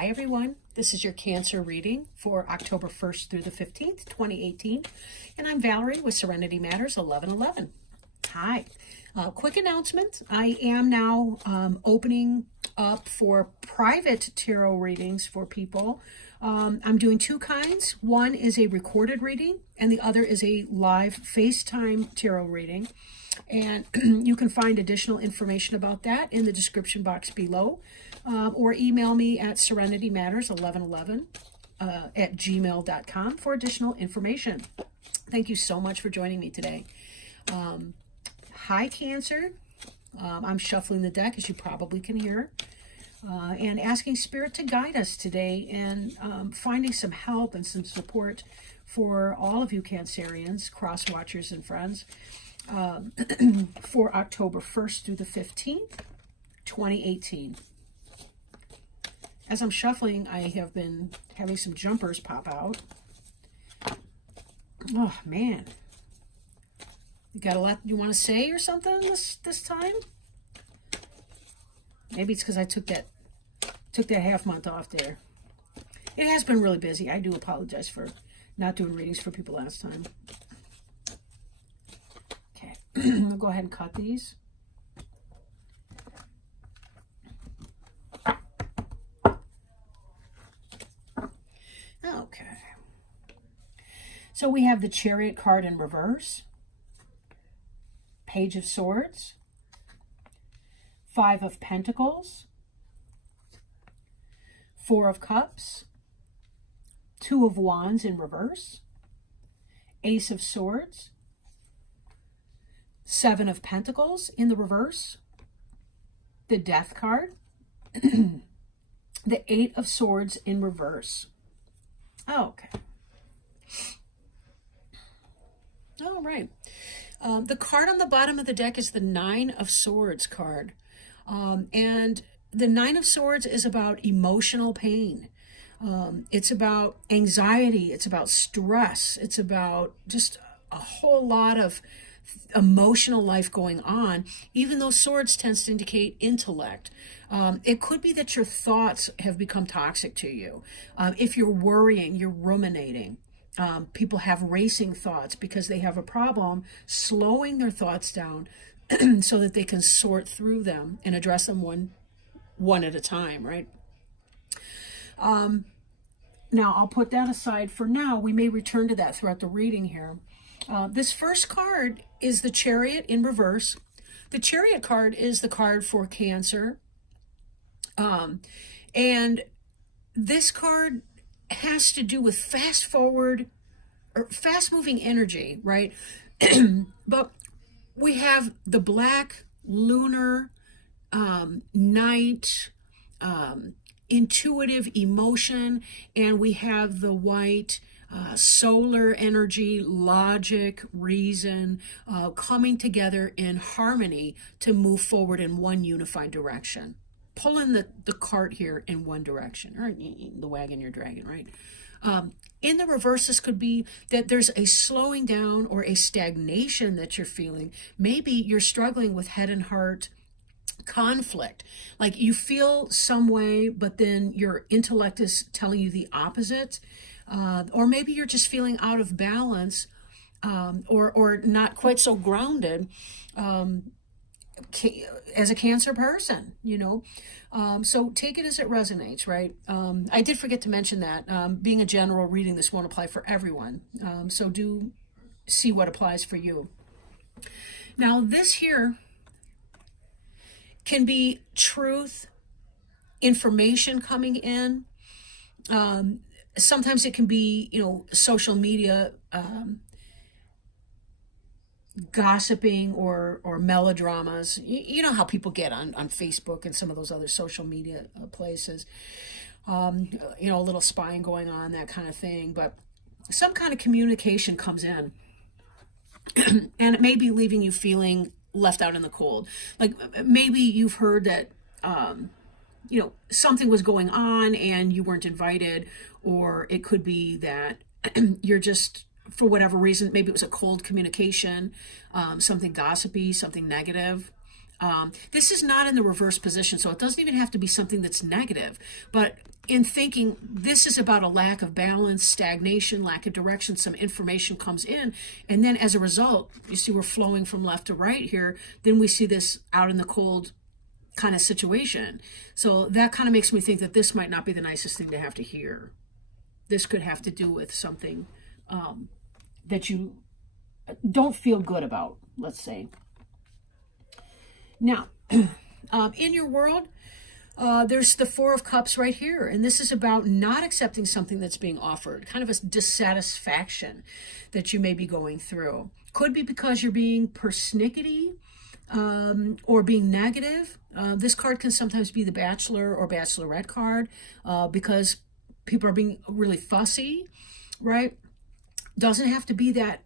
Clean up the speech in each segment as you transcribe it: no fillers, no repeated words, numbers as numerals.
Hi everyone, this is your Cancer reading for October 1st through the 15th, 2018. And I'm Valerie with Serenity Matters 1111. Hi. Quick announcement. I am now opening up for private tarot readings for people. I'm doing two kinds. One is a recorded reading and the other is a live FaceTime tarot reading. And you can find additional information about that in the description box below, or email me at serenitymatters1111 at gmail.com for additional information. Thank you so much for joining me today. Hi, Cancer. I'm shuffling the deck, as you probably can hear, and asking Spirit to guide us today in finding some help and some support for all of you Cancerians, cross-watchers, and friends. For October 1st through the 15th, 2018. As I'm shuffling, I have been having some jumpers pop out. Oh, man. You got a lot you want to say or something this time? Maybe it's because I took that half month off there. It has been really busy. I do apologize for not doing readings for people last time. I'll go ahead and cut these. Okay. So we have the Chariot card in reverse, Page of Swords, Five of Pentacles, Four of Cups, Two of Wands in reverse, Ace of Swords, Seven of Pentacles in the reverse, the Death card, the Eight of Swords in reverse. Okay. All right. The card on the bottom of the deck is the Nine of Swords card. And the Nine of Swords is about emotional pain. It's about anxiety. It's about stress. It's about just a whole lot of emotional life going on, even though swords tends to indicate intellect. It could be that your thoughts have become toxic to you. If you're worrying, you're ruminating. People have racing thoughts because they have a problem slowing their thoughts down so that they can sort through them and address them one at a time, right? Now, I'll put that aside for now. We may return to that throughout the reading here. This first card is the Chariot in reverse. The Chariot card is the card for Cancer. And this card has to do with fast forward or fast moving energy, right? But we have the black lunar night, intuitive emotion, and we have the white solar energy, logic, reason, coming together in harmony to move forward in one unified direction. Pulling the cart here in one direction, or the wagon you're dragging, right? In the reverse, this could be that there's a slowing down or a stagnation that you're feeling. Maybe you're struggling with head and heart conflict. Like you feel some way, but then your intellect is telling you the opposite. Or maybe you're just feeling out of balance, or not quite so grounded as a Cancer person, you know. So take it as it resonates, right? I did forget to mention that being a general reading, this won't apply for everyone. So do see what applies for you. Now, this here can be truth, information coming in. Sometimes it can be, you know, social media gossiping or melodramas. You know how people get on Facebook and some of those other social media places. You know, a little spying going on, that kind of thing. But some kind of communication comes in. And it may be leaving you feeling left out in the cold. Like maybe you've heard that you know, something was going on and you weren't invited, or it could be that you're just, for whatever reason, maybe it was a cold communication, something gossipy, something negative. This is not in the reverse position, so it doesn't even have to be something that's negative. But in thinking, this is about a lack of balance, stagnation, lack of direction. Some information comes in, and then as a result, you see we're flowing from left to right here. Then we see this out in the cold kind of situation. So that kind of makes me think that this might not be the nicest thing to have to hear. This could have to do with something that you don't feel good about, let's say. Now, in your world, there's the Four of Cups right here, and this is about not accepting something that's being offered, kind of a dissatisfaction that you may be going through. Could be because you're being persnickety or being negative. This card can sometimes be the Bachelor or Bachelorette card because people are being really fussy, right? Doesn't have to be that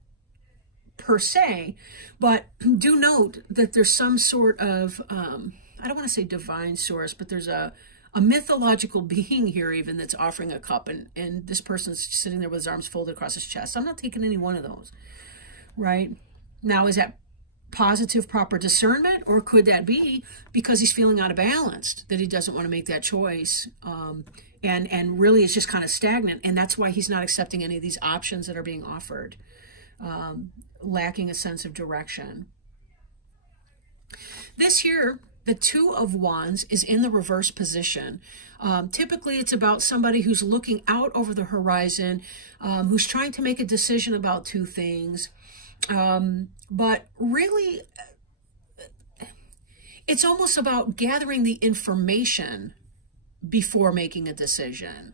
per se, but do note that there's some sort of, I don't want to say divine source, but there's a mythological being here even that's offering a cup, and this person's sitting there with his arms folded across his chest. I'm not taking any one of those, right? Now, is that positive, proper discernment, or could that be because he's feeling out of balance, that he doesn't want to make that choice, and really is just kind of stagnant, and that's why he's not accepting any of these options that are being offered, lacking a sense of direction. This here, the Two of Wands, is in the reverse position. Typically, it's about somebody who's looking out over the horizon, who's trying to make a decision about two things. But really, it's almost about gathering the information before making a decision.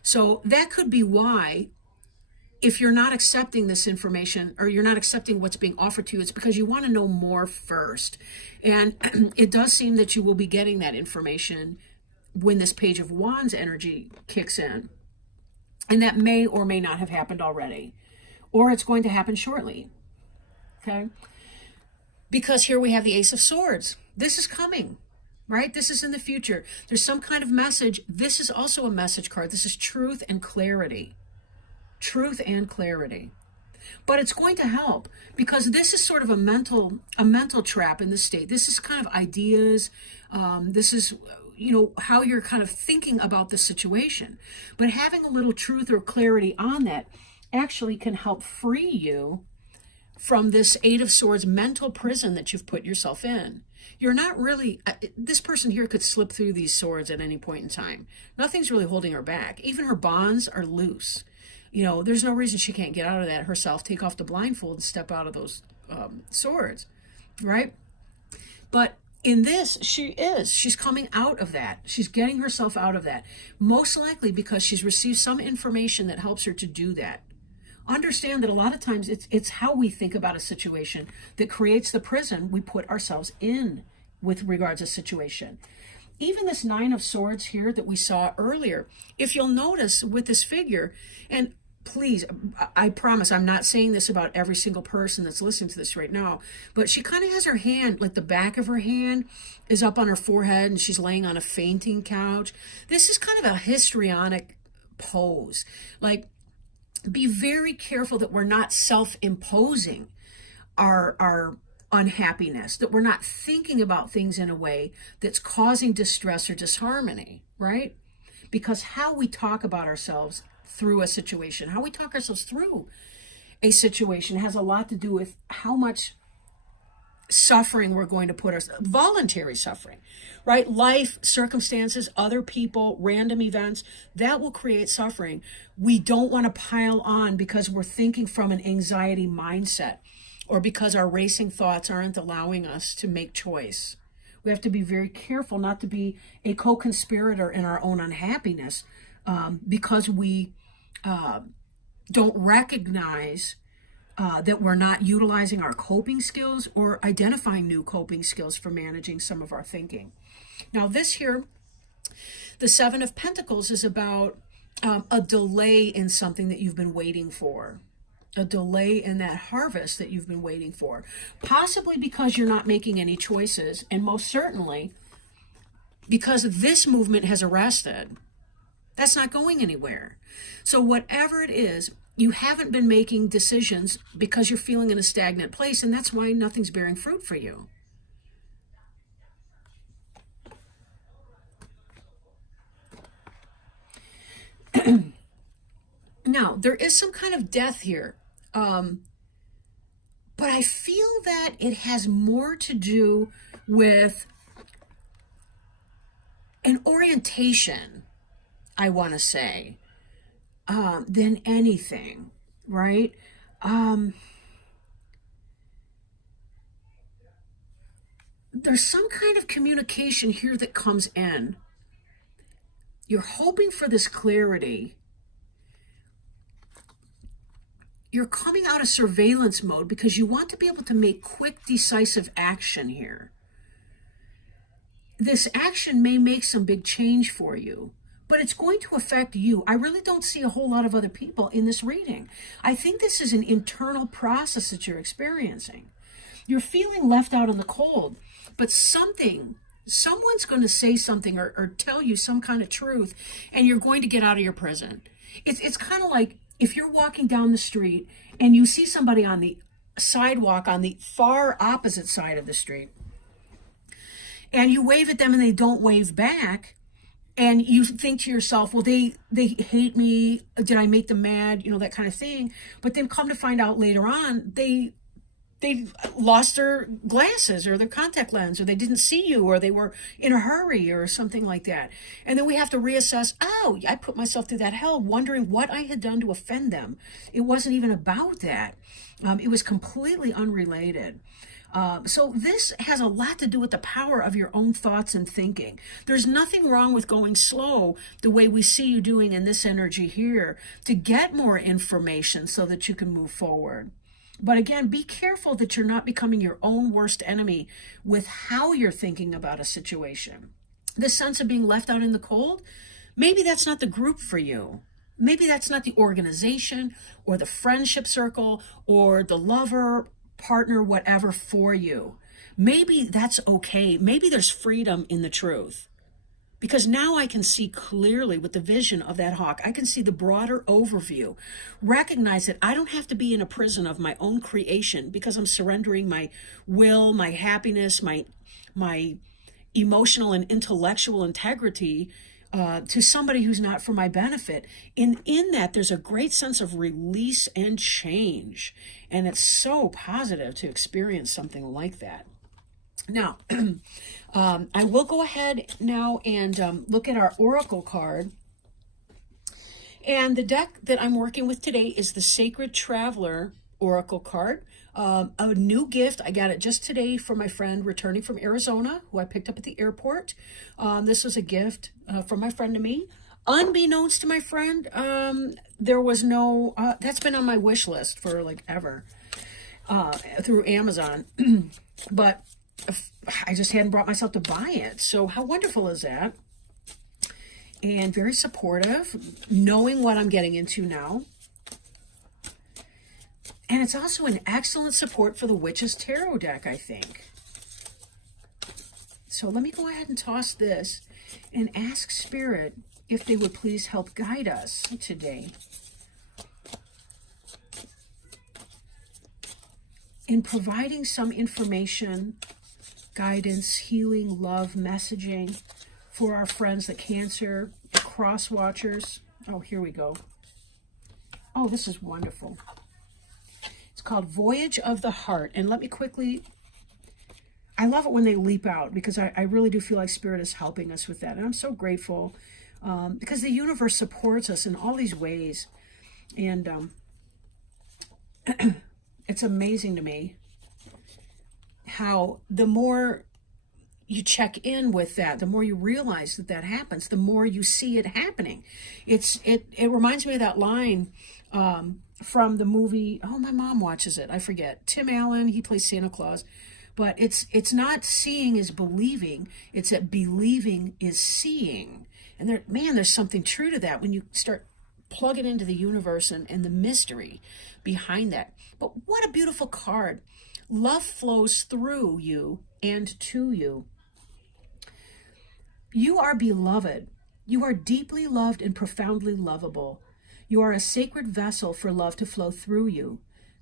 So that could be why, if you're not accepting this information or you're not accepting what's being offered to you, it's because you want to know more first. And it does seem that you will be getting that information when this Page of Wands energy kicks in. And that may or may not have happened already, or it's going to happen shortly. Okay? Because here we have the Ace of Swords. This is coming, right? This is in the future. There's some kind of message. This is also a message card. This is truth and clarity. Truth and clarity. But it's going to help because this is sort of a mental trap in the state. This is kind of ideas. This is, how you're kind of thinking about the situation. But having a little truth or clarity on that actually can help free you from this Eight of Swords mental prison that you've put yourself in. You're not really, this person here could slip through these swords at any point in time. Nothing's really holding her back. Even her bonds are loose. There's no reason she can't get out of that herself, take off the blindfold and step out of those swords, right? But in this, she's coming out of that. She's getting herself out of that. Most likely because she's received some information that helps her to do that. Understand that a lot of times it's how we think about a situation that creates the prison we put ourselves in with regards to a situation. Even this Nine of Swords here that we saw earlier, if you'll notice with this figure, and please, I promise I'm not saying this about every single person that's listening to this right now, but she kind of has her hand, like the back of her hand is up on her forehead and she's laying on a fainting couch. This is kind of a histrionic pose. Like, be very careful that we're not self-imposing our unhappiness, that we're not thinking about things in a way that's causing distress or disharmony, right? Because how we talk about ourselves through a situation, how we talk ourselves through a situation has a lot to do with how much suffering we're going to put ourselves, voluntary suffering, right? Life, circumstances, other people, random events, that will create suffering. We don't want to pile on because we're thinking from an anxiety mindset or because our racing thoughts aren't allowing us to make choice. We have to be very careful not to be a co-conspirator in our own unhappiness because we don't recognize that we're not utilizing our coping skills or identifying new coping skills for managing some of our thinking. Now this here, the Seven of Pentacles, is about a delay in something that you've been waiting for. A delay in that harvest that you've been waiting for. Possibly because you're not making any choices, and most certainly because this movement has arrested. That's not going anywhere. So whatever it is, you haven't been making decisions because you're feeling in a stagnant place, and that's why nothing's bearing fruit for you. Now, there is some kind of death here. But I feel that it has more to do with an orientation, I want to say, than anything, right? There's some kind of communication here that comes in. You're hoping for this clarity. You're coming out of surveillance mode because you want to be able to make quick, decisive action here. This action may make some big change for you, but it's going to affect you. I really don't see a whole lot of other people in this reading. I think this is an internal process that you're experiencing. You're feeling left out in the cold, but someone's going to say something or tell you some kind of truth, and you're going to get out of your prison. It's kind of like if you're walking down the street and you see somebody on the sidewalk on the far opposite side of the street, and you wave at them and they don't wave back, and you think to yourself, well, they hate me, did I make them mad, that kind of thing. But then come to find out later on, they lost their glasses or their contact lens, or they didn't see you, or they were in a hurry or something like that. And then we have to reassess, oh, I put myself through that hell wondering what I had done to offend them. It wasn't even about that. It was completely unrelated. So this has a lot to do with the power of your own thoughts and thinking. There's nothing wrong with going slow the way we see you doing in this energy here to get more information so that you can move forward. But again, be careful that you're not becoming your own worst enemy with how you're thinking about a situation. This sense of being left out in the cold, maybe that's not the group for you. Maybe that's not the organization or the friendship circle or the lover, partner, whatever for you. Maybe that's okay. Maybe there's freedom in the truth. Because now I can see clearly with the vision of that hawk. I can see the broader overview. Recognize that I don't have to be in a prison of my own creation because I'm surrendering my will, my happiness, my emotional and intellectual integrity to somebody who's not for my benefit. And in that, there's a great sense of release and change. And it's so positive to experience something like that. Now, I will go ahead now and look at our oracle card. And the deck that I'm working with today is the Sacred Traveler Oracle card. A new gift. I got it just today from my friend returning from Arizona, who I picked up at the airport. This was a gift from my friend to me. Unbeknownst to my friend, there was no, that's been on my wish list for like ever through Amazon. But I just hadn't brought myself to buy it. So how wonderful is that? And very supportive, knowing what I'm getting into now. And it's also an excellent support for the Witch's Tarot deck, I think. So let me go ahead and toss this and ask Spirit if they would please help guide us today in providing some information, guidance, healing, love, messaging for our friends, the Cancer, the Cross Watchers. Oh, here we go. Oh, this is wonderful. It's called Voyage of the Heart. And let me quickly, I love it when they leap out because I really do feel like Spirit is helping us with that. And I'm so grateful because the universe supports us in all these ways. And it's amazing to me how the more you check in with that, the more you realize that that happens, the more you see it happening. It reminds me of that line from the movie, oh, my mom watches it, I forget. Tim Allen, he plays Santa Claus. But it's not seeing is believing, it's that believing is seeing. And there's something true to that when you start plugging into the universe and the mystery behind that. But what a beautiful card. Love flows through you and to you. You are beloved. You are deeply loved and profoundly lovable. You are a sacred vessel for love to flow through you.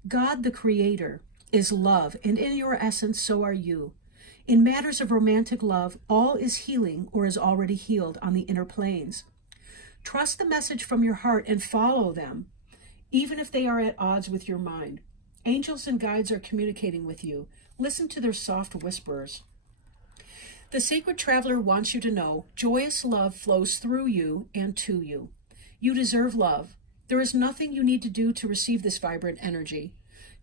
God, the Creator, is love, and in your essence, so are you. In matters of romantic love, all is healing or is already healed on the inner planes. Trust the message from your heart and follow them, even if they are at odds with your mind. Angels and guides are communicating with you. Listen to their soft whispers. The sacred traveler wants you to know joyous love flows through you and to you. You deserve love. There is nothing you need to do to receive this vibrant energy.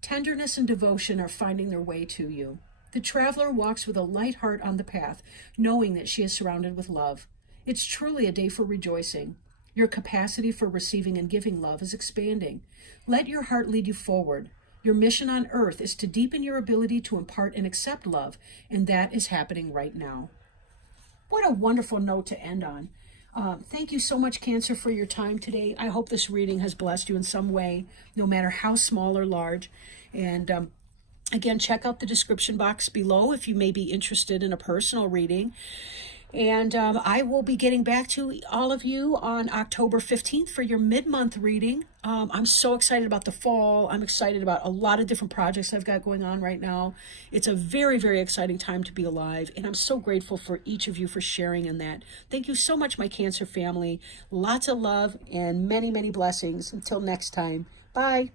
Tenderness and devotion are finding their way to you. The traveler walks with a light heart on the path, knowing that she is surrounded with love. It's truly a day for rejoicing. Your capacity for receiving and giving love is expanding. Let your heart lead you forward. Your mission on earth is to deepen your ability to impart and accept love, and that is happening right now. What a wonderful note to end on. Thank you so much, Cancer, for your time today. I hope this reading has blessed you in some way, no matter how small or large. And again, check out the description box below if you may be interested in a personal reading. And I will be getting back to all of you on October 15th for your mid-month reading. I'm so excited about the fall. I'm excited about a lot of different projects I've got going on right now. It's a very, very exciting time to be alive. And I'm so grateful for each of you for sharing in that. Thank you so much, my Cancer family. Lots of love and many, many blessings. Until next time. Bye.